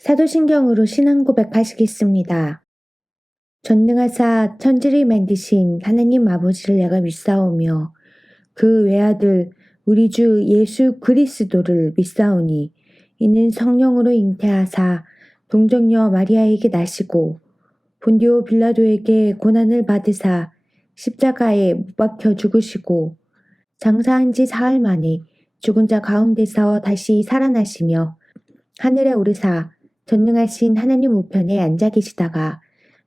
사도신경으로 신앙 고백하시겠습니다. 전능하사 천지를 만드신 하나님 아버지를 내가 믿사오며 그 외아들 우리 주 예수 그리스도를 믿사오니 이는 성령으로 잉태하사 동정녀 마리아에게 나시고 본디오 빌라도에게 고난을 받으사 십자가에 못 박혀 죽으시고 장사한 지 사흘 만에 죽은 자 가운데서 다시 살아나시며 하늘에 오르사 전능하신 하나님 우편에 앉아 계시다가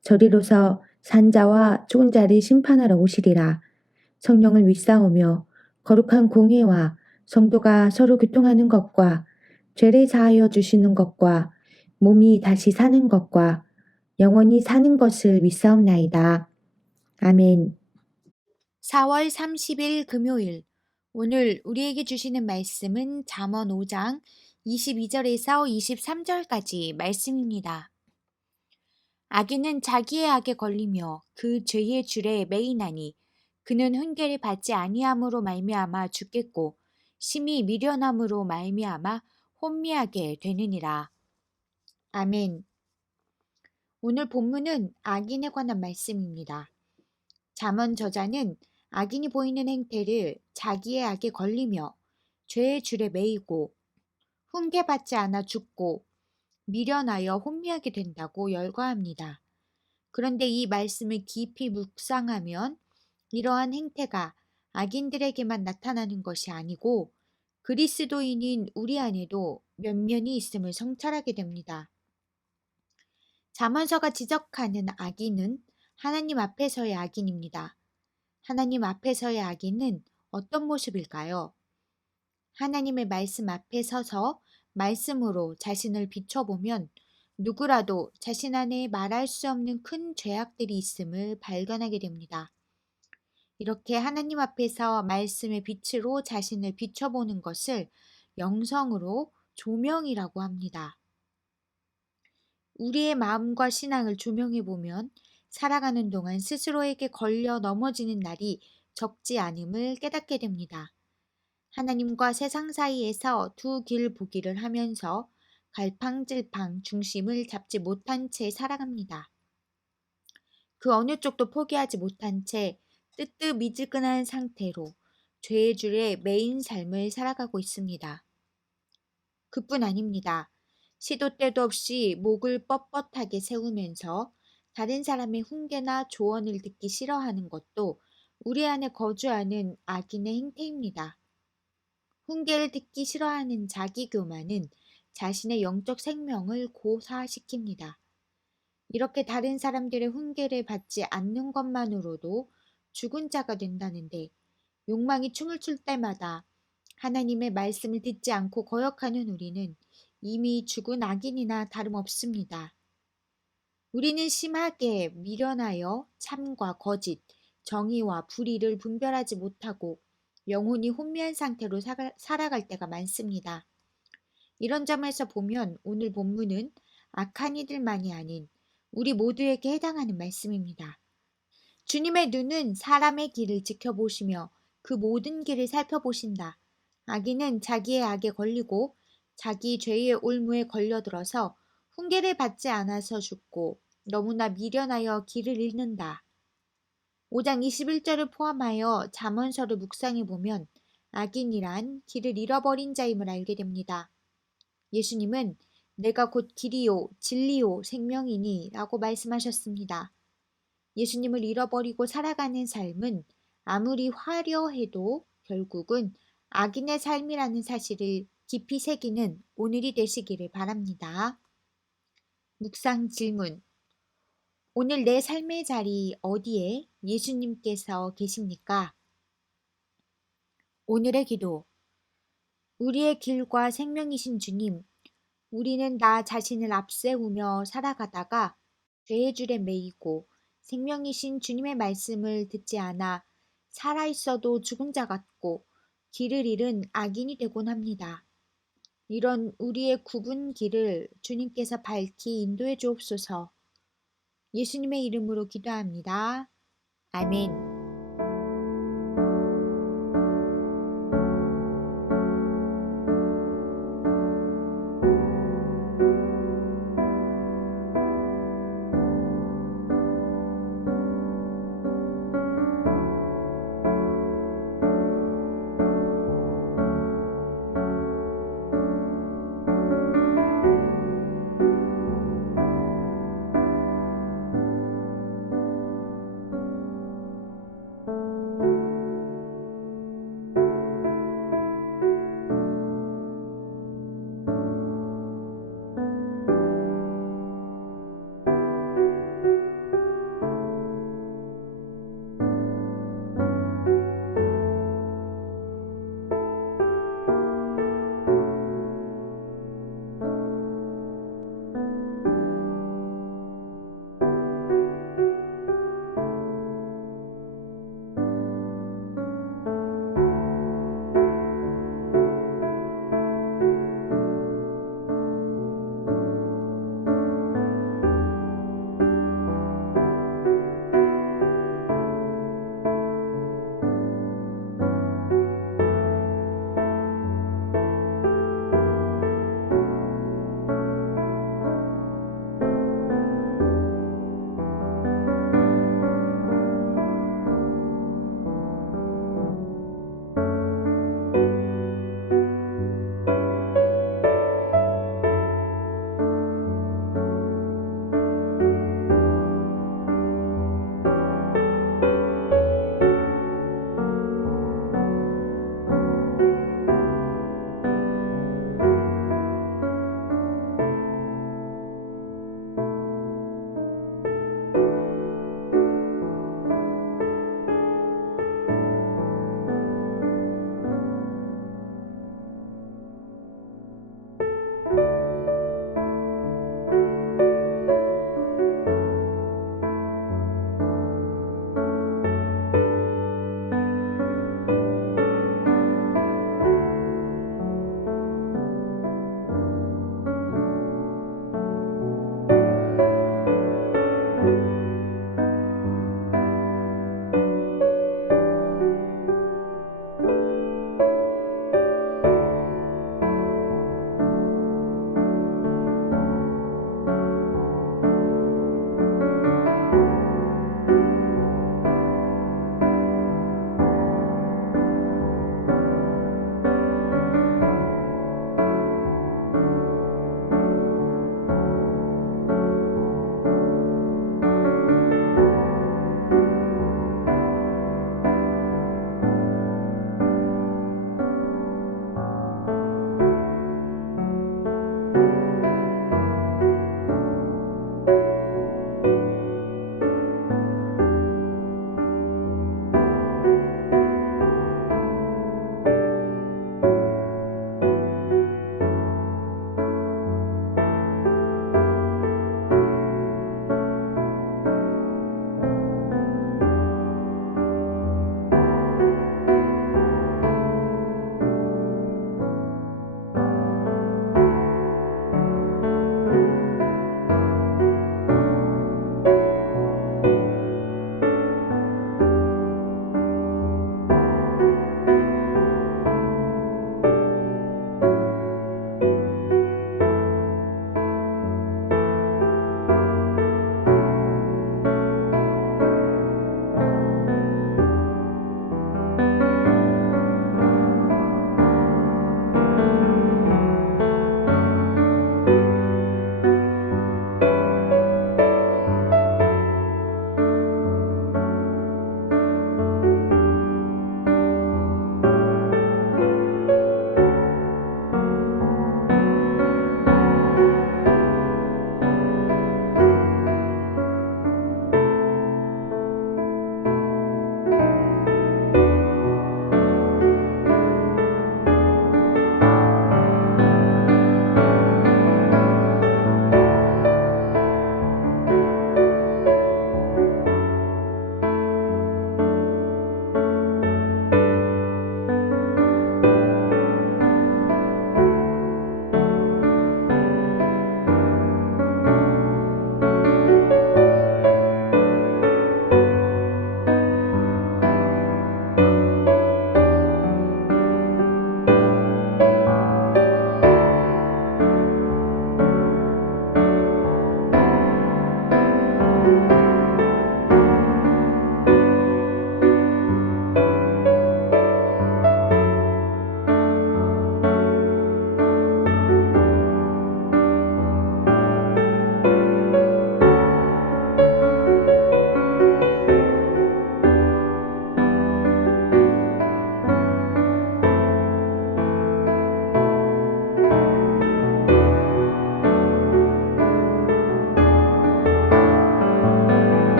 저리로서 산자와 죽은 자를 심판하러 오시리라. 성령을 믿사오며 거룩한 공회와 성도가 서로 교통하는 것과 죄를 사하여 주시는 것과 몸이 다시 사는 것과 영원히 사는 것을 믿사옵나이다. 아멘. 4월 30일 금요일. 오늘 우리에게 주시는 말씀은 잠언 5장 22절에서 23절까지 말씀입니다. 악인은 자기의 악에 걸리며 그 죄의 줄에 매이나니 그는 훈계를 받지 아니함으로 말미암아 죽겠고 심히 미련함으로 말미암아 혼미하게 되느니라. 아멘. 오늘 본문은 악인에 관한 말씀입니다. 잠언 저자는 악인이 보이는 행태를 자기의 악에 걸리며 죄의 줄에 매이고 훈계받지 않아 죽고 미련하여 혼미하게 된다고 열거합니다. 그런데 이 말씀을 깊이 묵상하면 이러한 행태가 악인들에게만 나타나는 것이 아니고 그리스도인인 우리 안에도 면면이 있음을 성찰하게 됩니다. 잠언서가 지적하는 악인은 하나님 앞에서의 악인입니다. 하나님 앞에서의 악인은 어떤 모습일까요? 하나님의 말씀 앞에 서서 말씀으로 자신을 비춰보면 누구라도 자신 안에 말할 수 없는 큰 죄악들이 있음을 발견하게 됩니다. 이렇게 하나님 앞에서 말씀의 빛으로 자신을 비춰보는 것을 영성으로 조명이라고 합니다. 우리의 마음과 신앙을 조명해 보면 살아가는 동안 스스로에게 걸려 넘어지는 날이 적지 않음을 깨닫게 됩니다. 하나님과 세상 사이에서 두 길 보기를 하면서 갈팡질팡 중심을 잡지 못한 채 살아갑니다. 그 어느 쪽도 포기하지 못한 채 뜨뜻미지근한 상태로 죄의 줄에 매인 삶을 살아가고 있습니다. 그뿐 아닙니다. 시도 때도 없이 목을 뻣뻣하게 세우면서 다른 사람의 훈계나 조언을 듣기 싫어하는 것도 우리 안에 거주하는 악인의 행태입니다. 훈계를 듣기 싫어하는 자기교만은 자신의 영적 생명을 고사시킵니다. 이렇게 다른 사람들의 훈계를 받지 않는 것만으로도 죽은 자가 된다는데 욕망이 춤을 출 때마다 하나님의 말씀을 듣지 않고 거역하는 우리는 이미 죽은 악인이나 다름없습니다. 우리는 심하게 미련하여 참과 거짓, 정의와 불의를 분별하지 못하고 영혼이 혼미한 상태로 살아갈 때가 많습니다. 이런 점에서 보면 오늘 본문은 악한 이들만이 아닌 우리 모두에게 해당하는 말씀입니다. 주님의 눈은 사람의 길을 지켜보시며 그 모든 길을 살펴보신다. 악인은 자기의 악에 걸리고 자기 죄의 올무에 걸려들어서 훈계를 받지 않아서 죽고 너무나 미련하여 길을 잃는다. 5장 21절을 포함하여 잠언서를 묵상해 보면 악인이란 길을 잃어버린 자임을 알게 됩니다. 예수님은 내가 곧 길이요 진리요 생명이니 라고 말씀하셨습니다. 예수님을 잃어버리고 살아가는 삶은 아무리 화려해도 결국은 악인의 삶이라는 사실을 깊이 새기는 오늘이 되시기를 바랍니다. 묵상 질문. 오늘 내 삶의 자리 어디에 예수님께서 계십니까? 오늘의 기도. 우리의 길과 생명이신 주님, 우리는 나 자신을 앞세우며 살아가다가 죄의 줄에 매이고 생명이신 주님의 말씀을 듣지 않아 살아있어도 죽은 자 같고 길을 잃은 악인이 되곤 합니다. 이런 우리의 굽은 길을 주님께서 밝히 인도해 주옵소서. 예수님의 이름으로 기도합니다. 아멘.